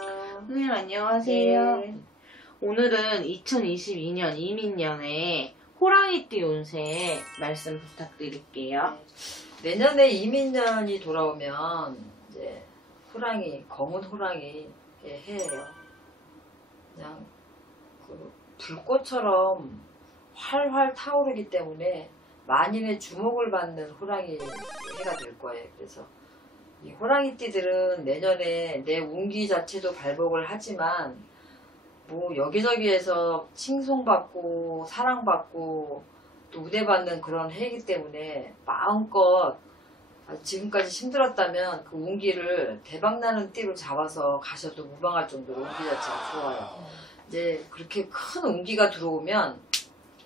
선생님 안녕하세요. 네. 오늘은 2022년 이민년에 호랑이띠 운세 말씀 부탁드릴게요. 내년에 이민년이 돌아오면 이제 호랑이, 검은 호랑이의 해예요. 그냥 그 불꽃처럼 활활 타오르기 때문에 만인의 주목을 받는 호랑이 해가 될 거예요. 그래서 이 호랑이띠들은 내년에 내 운기 자체도 발복을 하지만 뭐 여기저기에서 칭송받고 사랑받고 또 우대받는 그런 해이기 때문에 마음껏 지금까지 힘들었다면 그 운기를 대박나는 띠로 잡아서 가셔도 무방할 정도로 운기 자체가 좋아요. 이제 그렇게 큰 운기가 들어오면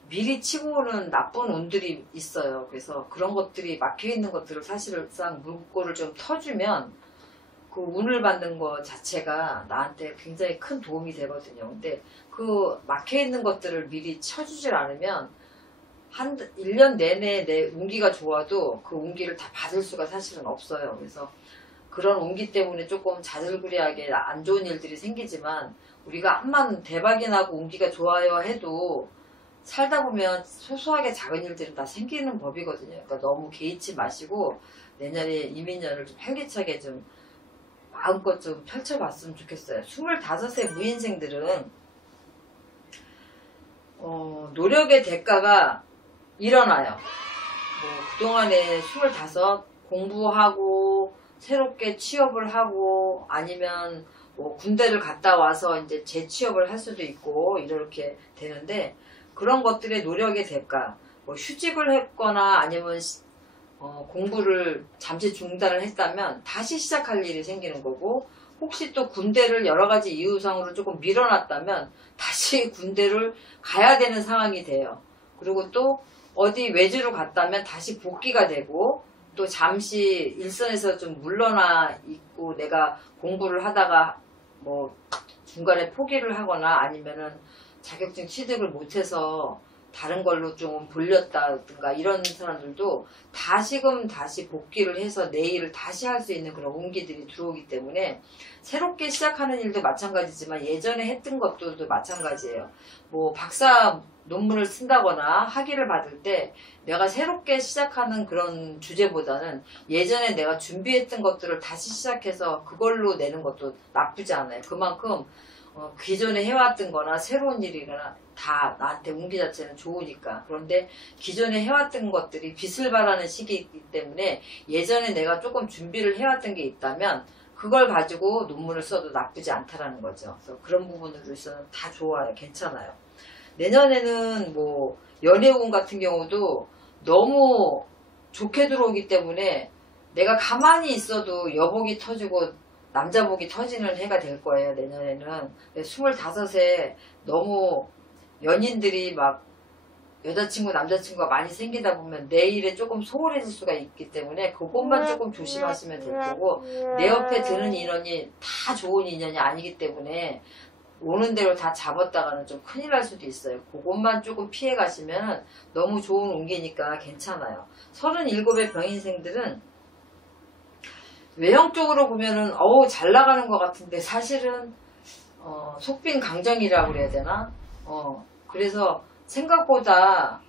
미리 치고 오는 나쁜 운들이 있어요. 그래서 그런 것들이 막혀있는 것들을 사실상 물꼬를 좀 터주면 그 운을 받는 것 자체가 나한테 굉장히 큰 도움이 되거든요. 근데 그 막혀있는 것들을 미리 쳐주질 않으면 1년 내내 내 운기가 좋아도 그 운기를 다 받을 수가 사실은 없어요. 그래서 그런 운기 때문에 조금 자질구레하게 안 좋은 일들이 생기지만 우리가 암만 대박이 나고 운기가 좋아요 해도 살다 보면 소소하게 작은 일들은 다 생기는 법이거든요. 그러니까 너무 개의치 마시고 내년에 이민년을 좀 활기차게 좀 마음껏 좀 펼쳐봤으면 좋겠어요. 25세 무인생들은 노력의 대가가 일어나요. 뭐 그동안에 25 공부하고 새롭게 취업을 하고 아니면 뭐 군대를 갔다 와서 이제 재취업을 할 수도 있고 이렇게 되는데 그런 것들의 노력의 대가 뭐 휴직을 했거나 아니면 공부를 잠시 중단을 했다면 다시 시작할 일이 생기는 거고 혹시 또 군대를 여러 가지 이유상으로 조금 밀어놨다면 다시 군대를 가야 되는 상황이 돼요. 그리고 또 어디 외주로 갔다면 다시 복귀가 되고 또 잠시 일선에서 좀 물러나 있고 내가 공부를 하다가 뭐 중간에 포기를 하거나 아니면은 자격증 취득을 못해서 다른 걸로 좀 돌렸다든가 이런 사람들도 다시금 다시 복귀를 해서 내 일을 다시 할 수 있는 그런 운기들이 들어오기 때문에 새롭게 시작하는 일도 마찬가지지만 예전에 했던 것들도 마찬가지예요. 뭐 박사 논문을 쓴다거나 학위를 받을 때 내가 새롭게 시작하는 그런 주제보다는 예전에 내가 준비했던 것들을 다시 시작해서 그걸로 내는 것도 나쁘지 않아요. 그만큼 기존에 해왔던 거나 새로운 일이나 다 나한테 운기 자체는 좋으니까. 그런데 기존에 해왔던 것들이 빛을 발하는 시기이기 때문에 예전에 내가 조금 준비를 해왔던 게 있다면 그걸 가지고 논문을 써도 나쁘지 않다라는 거죠. 그래서 그런 부분으로서는 다 좋아요. 괜찮아요. 내년에는 뭐 연애운 같은 경우도 너무 좋게 들어오기 때문에 내가 가만히 있어도 여복이 터지고 남자복이 터지는 해가 될 거예요. 내년에는 25에 너무 연인들이 막 여자친구 남자친구가 많이 생기다 보면 내 일에 조금 소홀해질 수가 있기 때문에 그것만 조금 조심하시면 될 거고 내 옆에 드는 인연이 다 좋은 인연이 아니기 때문에 오는 대로 다 잡았다가는 좀 큰일 날 수도 있어요. 그것만 조금 피해 가시면 너무 좋은 운기니까 괜찮아요. 37의 병인생들은 외형적으로 보면은 잘 나가는 것 같은데 사실은 속빈 강정이라고 그래야 되나? 그래서 생각보다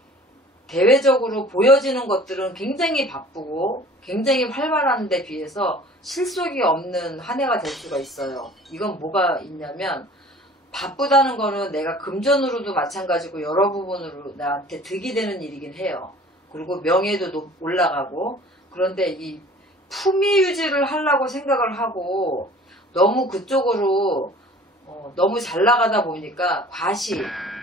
대외적으로 보여지는 것들은 굉장히 바쁘고 굉장히 활발한 데 비해서 실속이 없는 한 해가 될 수가 있어요. 이건 뭐가 있냐면 바쁘다는 거는 내가 금전으로도 마찬가지고 여러 부분으로 나한테 득이 되는 일이긴 해요. 그리고 명예도 올라가고 그런데 이 품위 유지를 하려고 생각을 하고 너무 그쪽으로 너무 잘 나가다 보니까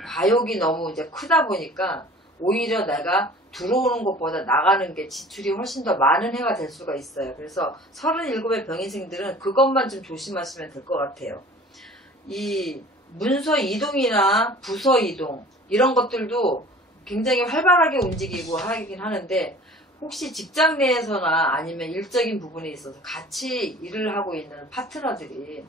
과욕이 너무 이제 크다 보니까 오히려 내가 들어오는 것보다 나가는 게 지출이 훨씬 더 많은 해가 될 수가 있어요. 그래서 37의 병인생들은 그것만 좀 조심하시면 될 것 같아요. 이 문서 이동이나 부서 이동 이런 것들도 굉장히 활발하게 움직이고 하긴 하는데 혹시 직장 내에서나 아니면 일적인 부분에 있어서 같이 일을 하고 있는 파트너들이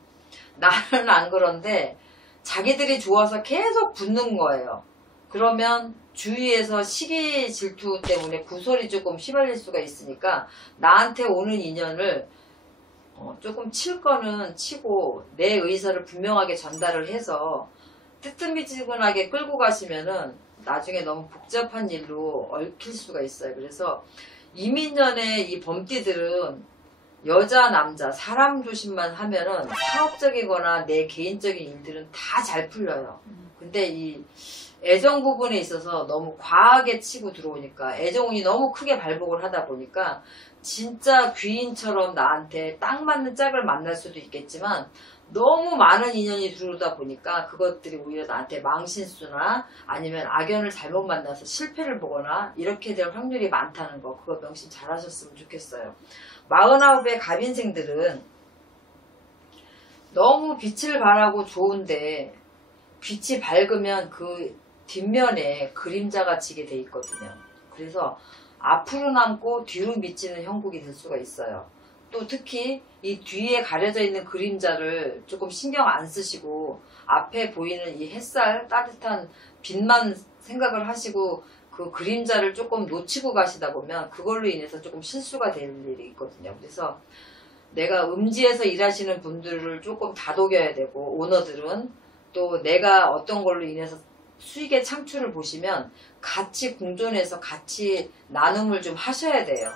나는 안 그런데 자기들이 좋아서 계속 붙는 거예요. 그러면 주위에서 시기 질투 때문에 구설이 조금 휘말릴 수가 있으니까 나한테 오는 인연을 조금 칠 거는 치고 내 의사를 분명하게 전달을 해서 뜨뜻미지근하게 끌고 가시면은 나중에 너무 복잡한 일로 얽힐 수가 있어요. 그래서 이민년의 이 범띠들은 여자, 남자, 사람 조심만 하면은 사업적이거나 내 개인적인 일들은 다 잘 풀려요. 근데 이 애정 부분에 있어서 너무 과하게 치고 들어오니까 애정운이 너무 크게 발복을 하다 보니까 진짜 귀인처럼 나한테 딱 맞는 짝을 만날 수도 있겠지만 너무 많은 인연이 들어오다 보니까 그것들이 오히려 나한테 망신수나 아니면 악연을 잘못 만나서 실패를 보거나 이렇게 될 확률이 많다는 거, 그거 명심 잘 하셨으면 좋겠어요. 49의 갑인생들은 너무 빛을 발하고 좋은데 빛이 밝으면 그 뒷면에 그림자가 지게 돼 있거든요. 그래서 앞으로 남고 뒤로 미치는 형국이 될 수가 있어요. 또 특히 이 뒤에 가려져 있는 그림자를 조금 신경 안 쓰시고 앞에 보이는 이 햇살 따뜻한 빛만 생각을 하시고 그 그림자를 조금 놓치고 가시다 보면 그걸로 인해서 조금 실수가 될 일이 있거든요. 그래서 내가 음지에서 일하시는 분들을 조금 다독여야 되고, 오너들은 또 내가 어떤 걸로 인해서 수익의 창출을 보시면 같이 공존해서 같이 나눔을 좀 하셔야 돼요.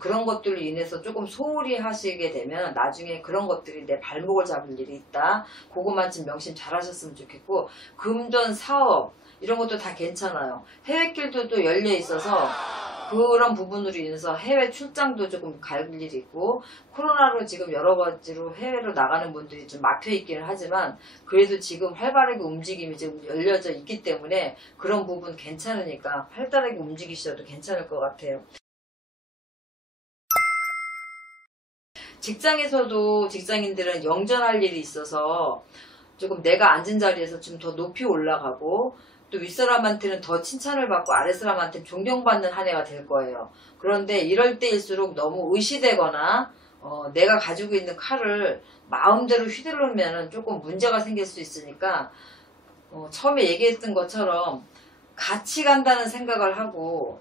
그런 것들로 인해서 조금 소홀히 하시게 되면 나중에 그런 것들이 내 발목을 잡을 일이 있다. 그것만 좀 명심 잘 하셨으면 좋겠고, 금전, 사업 이런 것도 다 괜찮아요. 해외길도 또 열려 있어서 그런 부분으로 인해서 해외 출장도 조금 갈 일이 있고, 코로나로 지금 여러 가지로 해외로 나가는 분들이 좀 막혀 있기는 하지만 그래도 지금 활발하게 움직임이 지금 열려져 있기 때문에 그런 부분 괜찮으니까 활달하게 움직이셔도 괜찮을 것 같아요. 직장에서도 직장인들은 영전할 일이 있어서 조금 내가 앉은 자리에서 좀 더 높이 올라가고 또 윗사람한테는 더 칭찬을 받고 아랫사람한테는 존경받는 한 해가 될 거예요. 그런데 이럴 때일수록 너무 의시되거나 내가 가지고 있는 칼을 마음대로 휘두르면 조금 문제가 생길 수 있으니까 처음에 얘기했던 것처럼 같이 간다는 생각을 하고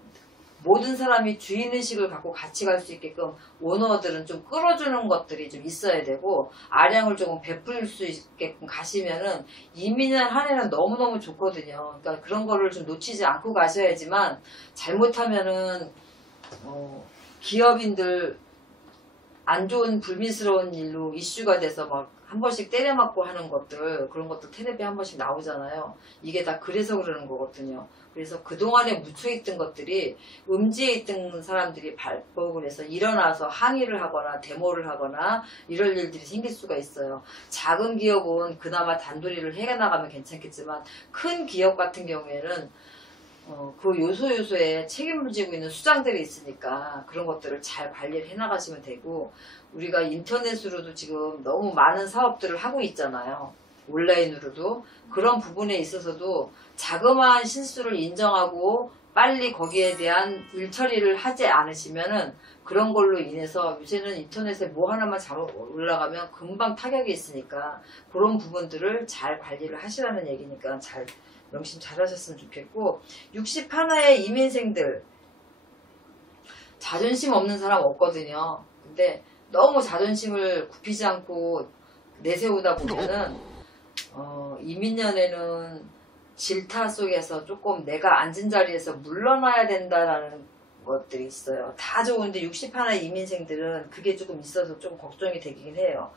모든 사람이 주인의식을 갖고 같이 갈 수 있게끔 오너들은 좀 끌어주는 것들이 좀 있어야 되고 아량을 조금 베풀 수 있게끔 가시면은 이민년 한 해는 너무너무 좋거든요. 그러니까 그런 거를 좀 놓치지 않고 가셔야지만 잘못하면은 기업인들 안 좋은 불미스러운 일로 이슈가 돼서 막 한 번씩 때려맞고 하는 것들, 그런 것들 텔레비에 한 번씩 나오잖아요. 이게 다 그래서 그러는 거거든요. 그래서 그동안에 묻혀있던 것들이 음지에 있던 사람들이 발복을 해서 일어나서 항의를 하거나 데모를 하거나 이럴 일들이 생길 수가 있어요. 작은 기업은 그나마 단도리를 해나가면 괜찮겠지만 큰 기업 같은 경우에는 그 요소요소에 책임을 지고 있는 수장들이 있으니까 그런 것들을 잘 관리를 해나가시면 되고, 우리가 인터넷으로도 지금 너무 많은 사업들을 하고 있잖아요. 온라인으로도. 그런 부분에 있어서도 자그마한 실수를 인정하고 빨리 거기에 대한 일 처리를 하지 않으시면은 그런 걸로 인해서 요새는 인터넷에 뭐 하나만 잘못 올라가면 금방 타격이 있으니까 그런 부분들을 잘 관리를 하시라는 얘기니까 잘 명심 잘 하셨으면 좋겠고, 61의 이민생들 자존심 없는 사람 없거든요. 근데 너무 자존심을 굽히지 않고 내세우다 보면은 이민년에는 질타 속에서 조금 내가 앉은 자리에서 물러나야 된다라는 것들이 있어요. 다 좋은데 61의 이민생들은 그게 조금 있어서 좀 걱정이 되긴 해요.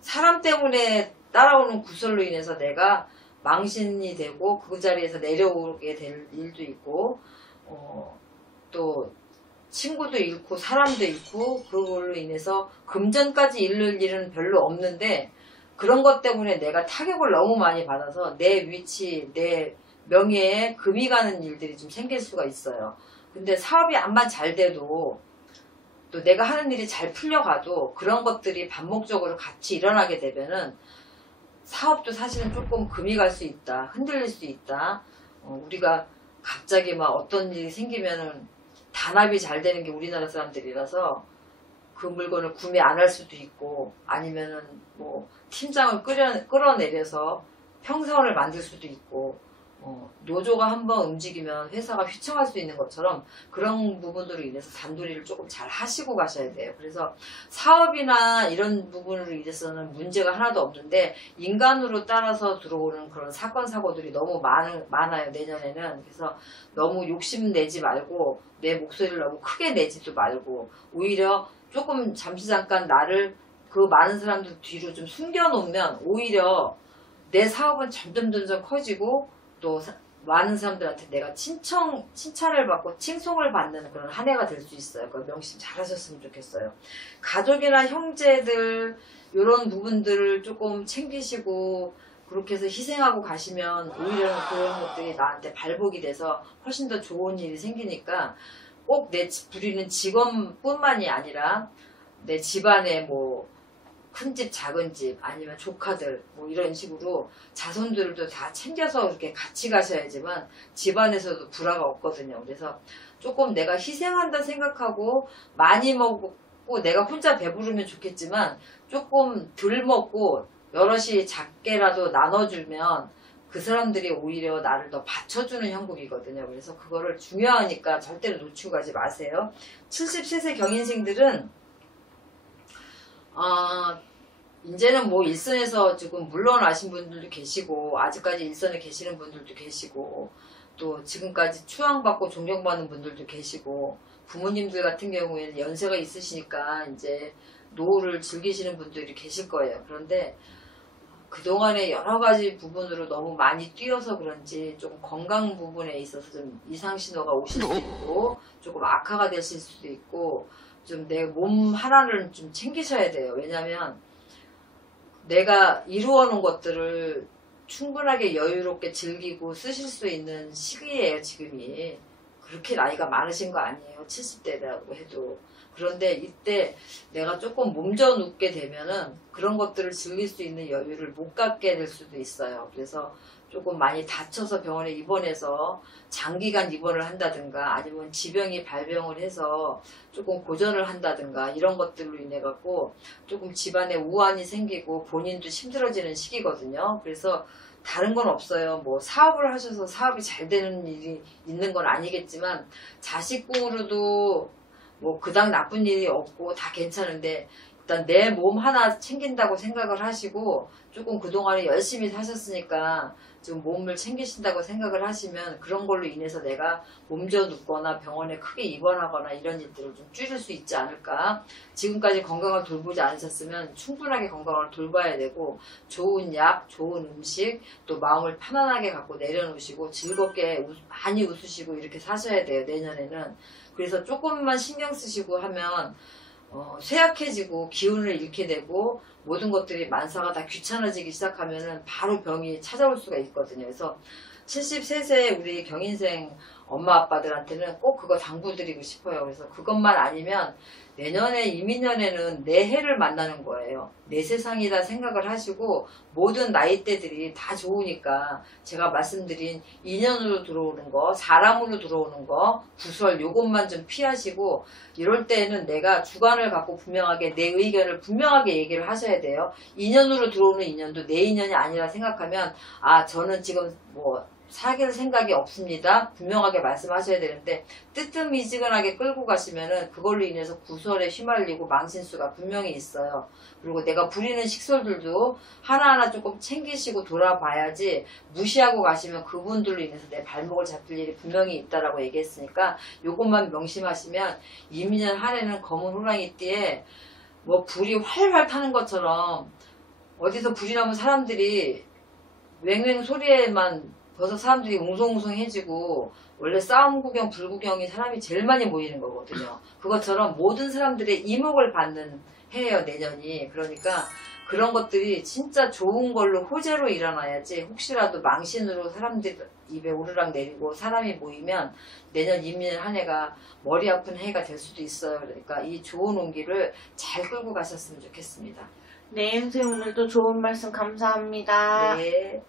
사람 때문에 따라오는 구설로 인해서 내가 망신이 되고 그 자리에서 내려오게 될 일도 있고, 또 친구도 잃고 사람도 잃고 그걸로 인해서 금전까지 잃을 일은 별로 없는데 그런 것 때문에 내가 타격을 너무 많이 받아서 내 위치, 내 명예에 금이 가는 일들이 좀 생길 수가 있어요. 근데 사업이 암만 잘 돼도 또 내가 하는 일이 잘 풀려가도 그런 것들이 반복적으로 같이 일어나게 되면은 사업도 사실은 조금 금이 갈 수 있다. 흔들릴 수 있다. 우리가 갑자기 막 어떤 일이 생기면은 단합이 잘 되는 게 우리나라 사람들이라서 그 물건을 구매 안 할 수도 있고, 아니면은 뭐 팀장을 끌어내려서 평사원을 만들 수도 있고, 노조가 한번 움직이면 회사가 휘청할 수 있는 것처럼 그런 부분으로 인해서 단도리를 조금 잘 하시고 가셔야 돼요. 그래서 사업이나 이런 부분으로 인해서는 문제가 하나도 없는데 인간으로 따라서 들어오는 그런 사건 사고들이 너무 많아요, 내년에는. 그래서 너무 욕심내지 말고 내 목소리를 너무 크게 내지도 말고 오히려 조금 잠시 잠깐 나를 그 많은 사람들 뒤로 좀 숨겨놓으면 오히려 내 사업은 점점 커지고 또 많은 사람들한테 내가 칭찬을 받고 칭송을 받는 그런 한 해가 될 수 있어요. 그 명심 잘 하셨으면 좋겠어요. 가족이나 형제들 이런 부분들을 조금 챙기시고 그렇게 해서 희생하고 가시면 오히려 그런 것들이 나한테 발복이 돼서 훨씬 더 좋은 일이 생기니까 꼭 내 부리는 직원뿐만이 아니라 내 집안에 뭐 큰 집, 작은 집, 아니면 조카들, 뭐 이런 식으로 자손들도 다 챙겨서 이렇게 같이 가셔야지만 집안에서도 불화가 없거든요. 그래서 조금 내가 희생한다 생각하고 많이 먹고 내가 혼자 배부르면 좋겠지만 조금 덜 먹고 여럿이 작게라도 나눠주면 그 사람들이 오히려 나를 더 받쳐주는 형국이거든요. 그래서 그거를 중요하니까 절대로 놓치고 가지 마세요. 73세 경인생들은 이제는 뭐 일선에서 지금 물러나신 분들도 계시고 아직까지 일선에 계시는 분들도 계시고 또 지금까지 추앙받고 존경받는 분들도 계시고 부모님들 같은 경우에는 연세가 있으시니까 이제 노후를 즐기시는 분들이 계실 거예요. 그런데 그동안에 여러 가지 부분으로 너무 많이 뛰어서 그런지 조금 건강 부분에 있어서 좀 이상 신호가 오실 수도 있고 조금 악화가 되실 수도 있고 좀 내 몸 하나를 좀 챙기셔야 돼요. 왜냐면 내가 이루어 놓은 것들을 충분하게 여유롭게 즐기고 쓰실 수 있는 시기예요, 지금이. 그렇게 나이가 많으신 거 아니에요. 70대라고 해도. 그런데 이때 내가 조금 몸져 눕게 되면은 그런 것들을 즐길 수 있는 여유를 못 갖게 될 수도 있어요. 그래서 조금 많이 다쳐서 병원에 입원해서 장기간 입원을 한다든가 아니면 지병이 발병을 해서 조금 고전을 한다든가 이런 것들로 인해 갖고 조금 집안에 우환이 생기고 본인도 힘들어지는 시기거든요. 그래서 다른 건 없어요. 뭐 사업을 하셔서 사업이 잘 되는 일이 있는 건 아니겠지만 자식 꿈으로도 뭐 그닥 나쁜 일이 없고 다 괜찮은데 일단 내 몸 하나 챙긴다고 생각을 하시고 조금 그동안에 열심히 사셨으니까 좀 몸을 챙기신다고 생각을 하시면 그런 걸로 인해서 내가 몸져 눕거나 병원에 크게 입원하거나 이런 일들을 좀 줄일 수 있지 않을까. 지금까지 건강을 돌보지 않으셨으면 충분하게 건강을 돌봐야 되고 좋은 약, 좋은 음식, 또 마음을 편안하게 갖고 내려놓으시고 즐겁게 많이 웃으시고 이렇게 사셔야 돼요, 내년에는. 그래서 조금만 신경 쓰시고 하면 쇠약해지고 기운을 잃게 되고 모든 것들이 만사가 다 귀찮아지기 시작하면은 바로 병이 찾아올 수가 있거든요. 그래서 73세 우리 경인생 엄마 아빠들한테는 꼭 그거 당부드리고 싶어요. 그래서 그것만 아니면 내년에 이민년에는 내 해를 만나는 거예요. 내 세상이다 생각을 하시고 모든 나이대들이 다 좋으니까 제가 말씀드린 인연으로 들어오는 거, 사람으로 들어오는 거, 구설 요것만 좀 피하시고 이럴 때는 내가 주관을 갖고 분명하게 내 의견을 분명하게 얘기를 하셔야 돼요. 인연으로 들어오는 인연도 내 인연이 아니라 생각하면 저는 지금 뭐 사귈 생각이 없습니다. 분명하게 말씀하셔야 되는데 뜨뜻미지근하게 끌고 가시면은 그걸로 인해서 구설에 휘말리고 망신수가 분명히 있어요. 그리고 내가 부리는 식솔들도 하나하나 조금 챙기시고 돌아봐야지 무시하고 가시면 그분들로 인해서 내 발목을 잡힐 일이 분명히 있다라고 얘기했으니까 요것만 명심하시면 이민년 한 해는 검은 호랑이띠에 뭐 불이 활활 타는 것처럼 어디서 불이 나면 사람들이 웽웽 소리에만 벌써 사람들이 웅성웅성해지고 원래 싸움 구경, 불구경이 사람이 제일 많이 모이는 거거든요. 그것처럼 모든 사람들의 이목을 받는 해예요, 내년이. 그러니까 그런 것들이 진짜 좋은 걸로 호재로 일어나야지 혹시라도 망신으로 사람들 입에 오르락 내리고 사람이 모이면 내년 이민 한 해가 머리 아픈 해가 될 수도 있어요. 그러니까 이 좋은 온기를 잘 끌고 가셨으면 좋겠습니다. 네, 선생님 오늘도 좋은 말씀 감사합니다. 네.